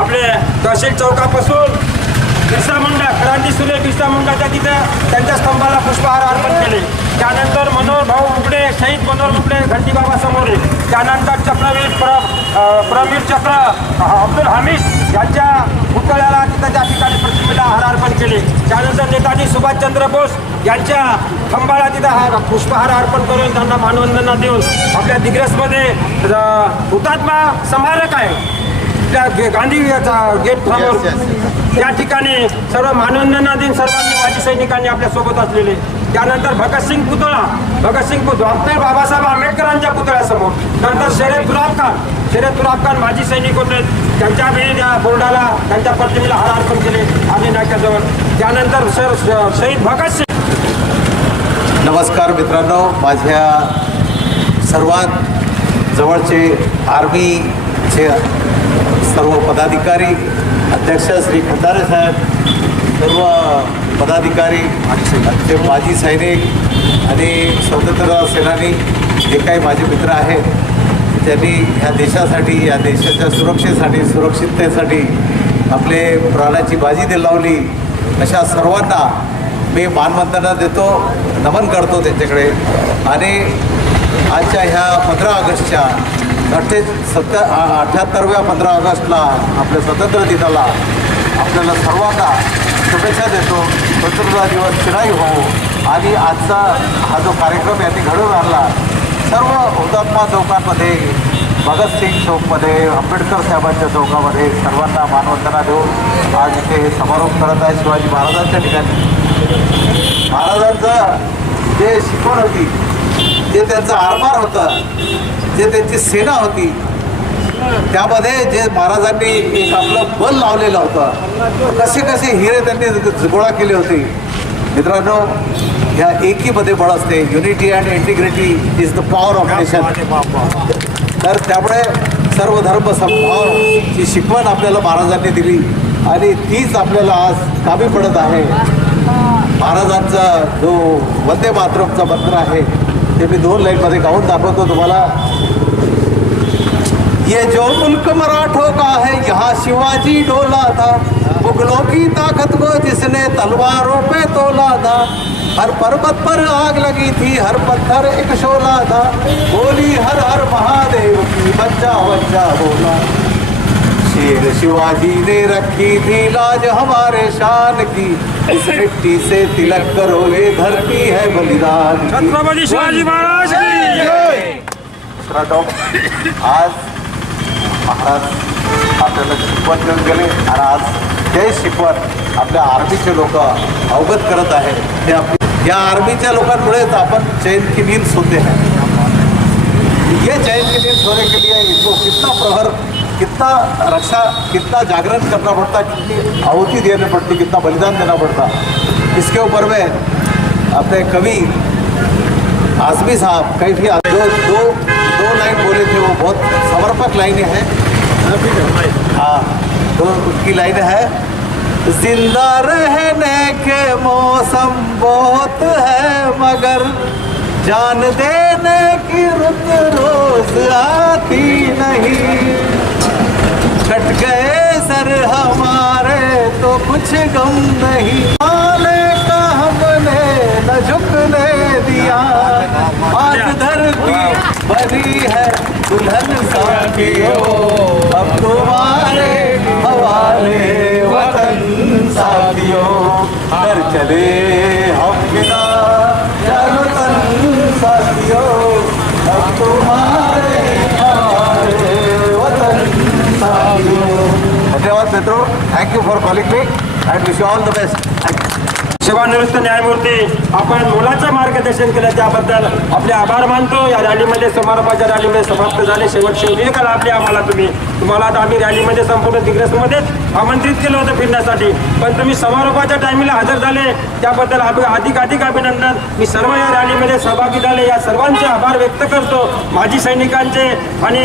आपले तहसील चौकापासून बिरसा मुंडा क्रांती सूर्य बिरसा मुंडाच्या तिथं त्यांच्या स्तंभाला पुष्पहार अर्पण केले. त्यानंतर मनोहर भाऊ मुकडे शहीद मनोहर मुकडे घंटीबाबा समोरे त्यानंतर चक्रवीर प्र प्रवीर चक्र अब्दुल हमीद यांच्या पुतळ्याला तिथं त्या ठिकाणी प्रतिमेला हार अर्पण केले. त्यानंतर नेताजी सुभाषचंद्र बोस यांच्या खंबाला तिथं हा पुष्पहार अर्पण करून त्यांना मानवंदना देऊन आपल्या दिग्रसमध्ये हुतात्मा स्मारक आहे. गांधी गेट समोर त्या ठिकाणी सर्व मानवंदना दिन सर्वांनी माजी सैनिकांनी आपल्यासोबत असलेले. त्यानंतर भगतसिंग पुतळा. भगतसिंग पुतळा. डॉक्टर बाबासाहेब आंबेडकरांच्या पुतळ्यासमोर. नंतर शरद गुलाब खान शरद गुलाब खान माजी सैनिक होते. त्यांच्या वेळी त्या बोर्डाला त्यांच्या प्रतिमेला हार अर्पण केले. आधी नाक्याजवळ त्यानंतर सर शहीद भगतसिंग नमस्कार मित्रांनो. माझ्या सर्वात जवळचे आर्मीचे सर्व पदाधिकारी अध्यक्ष श्री खंदारे साहेब सर्व पदाधिकारी आमचे माजी सैनिक आणि स्वतंत्र सेनानी जे काही माझे मित्र आहेत त्यांनी ह्या देशासाठी या देशाच्या सुरक्षेसाठी सुरक्षिततेसाठी आपले प्राणाची बाजी दे लावली. अशा सर्वांना मी मानवंदना देतो नमन करतो त्यांच्याकडे. आणि आजच्या ह्या पंधरा ऑगस्टच्या अठ्ठे सत्तर अठ्ठ्याहत्तरव्या पंधरा ऑगस्टला आपल्या स्वातंत्र्य दिनाला आपल्याला सर्वांना शुभेच्छा देतो. स्वतंत्रता दिवस चिराई हो. आणि आजचा हा जो कार्यक्रम यांनी घडवून आणला. सर्व हुतात्मा चौकांमध्ये भगतसिंग चौकमध्ये आंबेडकर साहेबांच्या चौकामध्ये सर्वांना मानवंदना देऊन आज इथे समारोप करत आहे शिवाजी महाराजांच्या ठिकाणी. महाराजांचं जे शिकवण होती जे त्यांचं आरमार होतं. जे त्यांची सेना होती त्यामध्ये जे महाराजांनी एक आपलं बल लावलेलं होतं. कसे कसे हिरे त्यांनी गोळा केले होते. मित्रांनो या एकीमध्ये बळ असते. Unity and integrity is the power of nation तर त्यामुळे सर्व धर्म समभाव शिकवण आपल्याला महाराजांनी दिली. आणि तीच आपल्याला आज कामी पडत आहे. महाराजांचा जो वंदे मातरमचा मंत्र आहे ते मी दोन लाईनमध्ये गाऊन दाखवतो तुम्हाला. ये जो मुल्क मराठों का है यहाँ शिवाजी डोला था। मुगलों की ताकत को जिसने तलवारों पे तोला था। हर पर्वत पर आग लगी थी हर पत्थर एक शोला था। बोली हर हर महादेव की बच्चा बच्चा बोला। शेर शिवाजी ने रखी थी लाज हमारे शान की। इस मिट्टी से तिलक करो ये धरती है बलिदान की। छत्रपती शिवाजी महाराज की। आज महाराज आपल्याला शिकवण देऊन गेले आणि आज ते शिकवण आपल्या आर्मीचे लोक अवगत करत आहेत. ते आपली या आर्मीच्या लोकांमुळेच आपण चैन की नींद सोते हैं. ये चैन की नींद सोने के लिए इसको कितना प्रहर कितना रक्षा, कितना जागरण करना पड़ता, कितनी आहुति देनी पड़ती, कितना बलिदान देना पड़ता। इसके ऊपर में अपने कवि आजमी साहब कई भी जो दो दो लाइन बोले थे, वो बहुत समर्पक लाइनें हैं। हाँ तो उनकी लाइन है, ज़िंदा रहने के मौसम बहुत है, मगर जान देने की रुत रोज आती कट गए सर हमारे तो कुछ गम नहीं। माले का हमने न झुकने दिया। आज धरती भरी है दुल्हन साथियों। अब तुम्हारे हवाले वतन साथियों। कर चले Thank you for calling me. And wish you all the best. सेवानिवृत्त न्यायमूर्ती आपण मुलाचं मार्गदर्शन केलं त्याबद्दल आपले आभार मानतो. या रॅलीमध्ये समारोपाच्या रॅलीमध्ये समाप्त झाले. शेवट शेवटी का लाभली आम्हाला तुम्ही? तुम्हाला आता आम्ही रॅलीमध्ये संपूर्ण दिग्रसमध्येच आमंत्रित केलं होतं फिरण्यासाठी. पण तुम्ही समारोपाच्या टायमिंगला हजर झाले. त्याबद्दल आम्ही अधिक अधिक अभिनंदन. मी सर्व या रॅलीमध्ये सहभागी झाले. या सर्वांचे आभार व्यक्त करतो. माजी सैनिकांचे आणि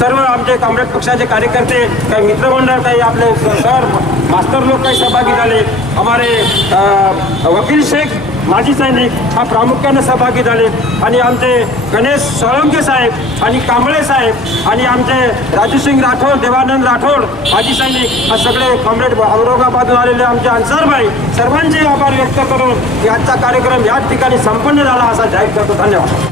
सर्व आमचे काँग्रेस पक्षाचे कार्यकर्ते काही मित्रमंडळ काही आपले सर मास्टर लोक काही सहभागी झाले. हमारे वकील शेख माजी सैनिक हा प्रामुख्याने सहभागी झाले. आणि आमचे गणेश सोळंके साहेब आणि कांबळे साहेब आणि आमचे राजूसिंग राठोड देवानंद राठोड माजी सैनिक हा सगळे कॉम्रेड औरंगाबादून आलेले आमचे अन्सरभाई सर्वांचे आभार व्यक्त करून आजचा कार्यक्रम याच ठिकाणी संपन्न झाला असा जाहीर करतो. धन्यवाद.